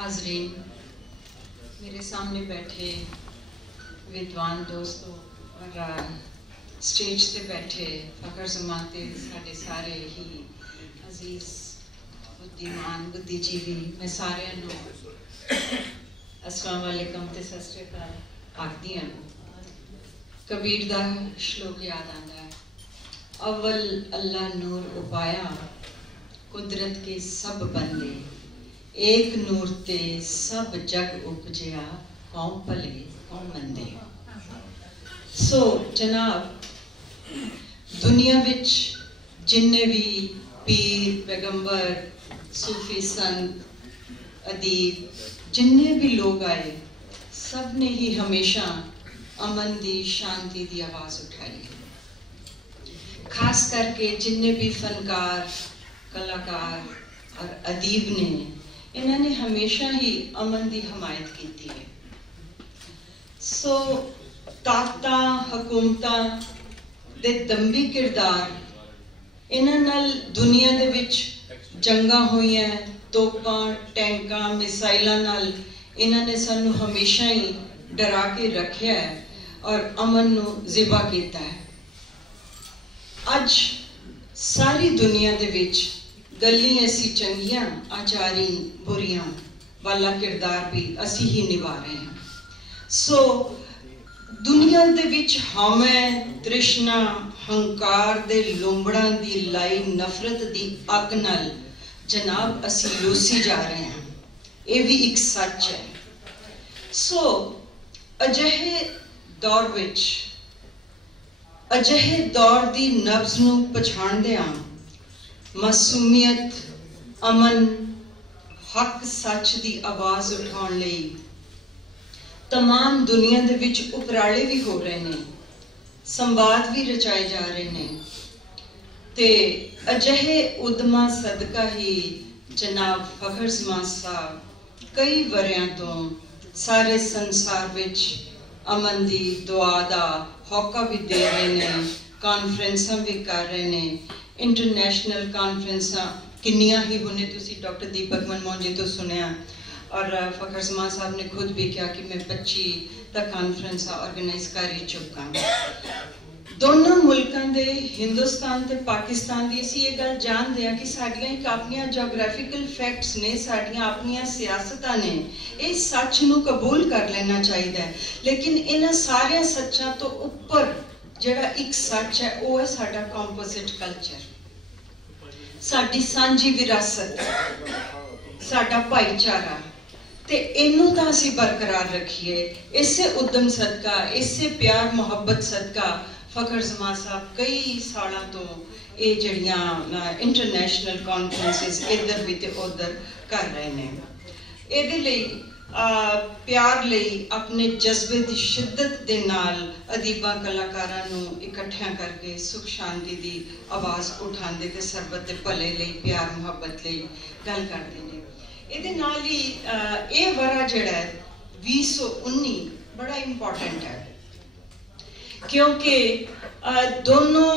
हाजरीन, मेरे सामने बैठे विद्वान दोस्तों और स्टेज से बैठे फखर जमाते साढ़े सारे ही अजीज बुद्धिमान बुद्धिजीवी, मैं सारे अस्सलाम वालेकुम ते सत श्री अकाल आखदी हां। कबीर दा श्लोक याद आंदा है, अव्वल अल्लाह नूर उपाया कुदरत के सब बंदे, एक नूर ते सब जग उपजिया, कौम भले कौम मंदे। सो जनाब, दुनिया विच जिन्ने भी पीर पैगंबर सूफी संत अदीब जिन्ने भी लोग आए, सब ने ही हमेशा अमन दी शांति दी आवाज़ उठाई। खास करके जिन्ने भी फनकार कलाकार और अदीब ने, इन्होंने हमेशा ही अमन की हमायत की है। सो ताकता हुकूमता दे दंभी किरदार, इन्हां नाल दुनिया दे विच जंगा हुई है, तोपां टैंकां मिसाइलां नाल इन्होंने सानू हमेशा ही डरा के रखा है और अमन नू ज़िबा किया है। अज सारी दुनिया दे विच गल्ली ऐसी चंगियां आचारी बुरियां वाला किरदार भी असी ही निभा रहे हैं। सो दुनिया दे विच हमें तृष्णा हंकार दे लुंबड़ां दी लाई नफरत दी अग नाल जनाब असी लोसी जा रहे हैं, ये भी एक सच है। सो अजिहे दौर विच अजिहे दौर दी नब्ज नू पछाणदियां मासूमियत अमन हक सच दी आवाज़ उठाउण लई तमाम दुनिया दे विच उपराले भी हो रहे ने, संवाद भी रचाए जा रहे ने। ते अजिहे उद्यमां सदका ही जनाब फखर जमान साहब कई वरियां तो सारे संसार विच अमन दी दुआ दा हौका भी दे रहे ने, कॉन्फ्रेंसां भी कर रहे ने। इंटरनेशनल कॉन्फ्रेंसां किन्नियां ही हुने, तुसी डॉक्टर दीपक मनमोहन जी तो सुनिया, और फखर जमान साहब ने खुद भी कहा कि मैं 25 तक कॉन्फ्रेंसां ऑर्गेनाइज कर ही चुका। दोनों मुल्कों के हिंदुस्तान ते पाकिस्तान की असी ये गल जानते हैं कि साडियां एक अपनियां जोग्राफिकल फैक्ट्स ने, साडियां अपनियां सियासतां ने, ये सच नू कबूल कर लेना चाहिए। लेकिन इन्हां सारे सच्चां तो उपर जिहड़ा एक सच है वो है साडा कंपोजिट कल्चर, साडी सांझी विरासत, साडा भाईचारा। ते इनू तां असीं बरकरार रखिए। इसे उद्यम सदका, इसे प्यार मुहब्बत सदका फखर जमान साहब कई सालों तो ये जड़ियां इंटरनेशनल कॉन्फ्रेंसिस इधर भी ते उधर कर रहे हैं। इहदे लई प्यार लई अपने जज्बे की शिद्दत दे नाल अदीबां कलाकारां नू इकट्ठियां करके सुख शांति की आवाज़ उठाते ते सरबत दे भले लई प्यार मुहब्बत लई गल करते हैं। इहदे नाल ही ये वरा जिहड़ा है 2019 बड़ा इंपॉर्टेंट है, क्योंकि दोनों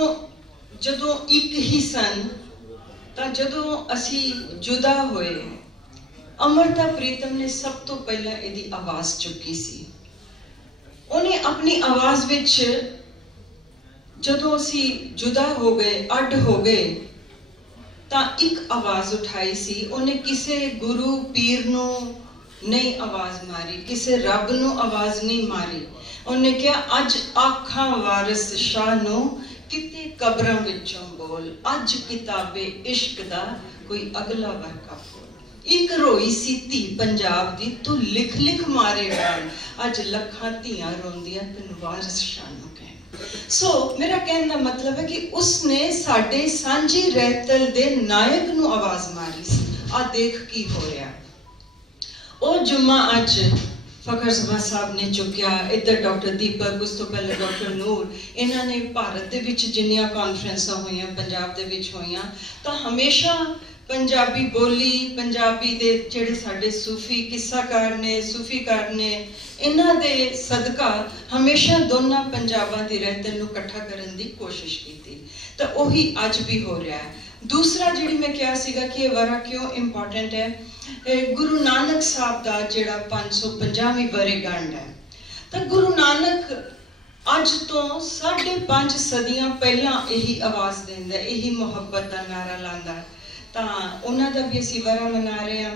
जदों एक ही सन तां जदों असी जुदा होए, अमृता प्रीतम ने सब तो पहला इहदी आवाज़ चुकी सी। उन्हें अपनी आवाज़ विच जदों असी जुदा हो गए, अड हो गए, तां एक आवाज़ उठाई सी। उन्हें किसे गुरु पीर नू नहीं आवाज़ मारी, किसे रब नू आवाज़ नहीं मारी। उन्हें क्या अज आखां वारिस शाह नू किते कब्रां विचों बोल, अज किताबे इश्क दा कोई अगला वर्का बोल। एक रोई सी धी पंजाब दी, तू लिख लिख मारे डाल, अज लखां धियां रोंदियां तैनूं वारिस शाह नू कहन। सो मेरा कहने का मतलब है कि उसने साडे सांझी रहतल दे नायक नू आवाज़ मारी सी। आ देख की हो रहा। ओ जुम्मा अज फखर जमान साहब ने चुकिया, इधर डॉक्टर दीपक, उस तो पहले डॉक्टर नूर, इन्होंने भारत दे विच जिन्नियां कॉन्फ्रेंसां होईयां, पंजाब दे विच होईयां, तां हमेशा पंजाबी बोली, पंजाबी दे जिहड़े साडे सूफी किस्साकार ने, सूफीकार ने, इन्हां दे सदका हमेशा दोनों पंजाबां दी रहतल नूं इकट्ठा करन दी कोशिश कीती। तां ओही अज भी हो रहा है। दूसरा जिहड़ी मैं कहा सीगा कि ये वरा क्यों इंपॉर्टेंट है, गुरु नानक साहब का जिहड़ा 550वीं वर्षगांठ है, तो गुरु नानक अज तो 5.5 सदियां पहला यही आवाज़ देंदा, यही मुहब्बत का नारा लांदा, तो उन्हां दा भी असीं वरा मना रहे हैं।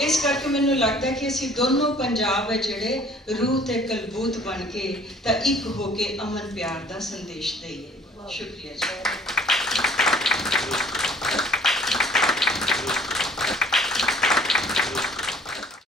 इस करके मैनूं लगदा कि असीं दोनों पंजाब है जिहड़े रूह ते कलबूत बन के तां एक होके अमन प्यार का संदेश देइए। शुक्रिया जी।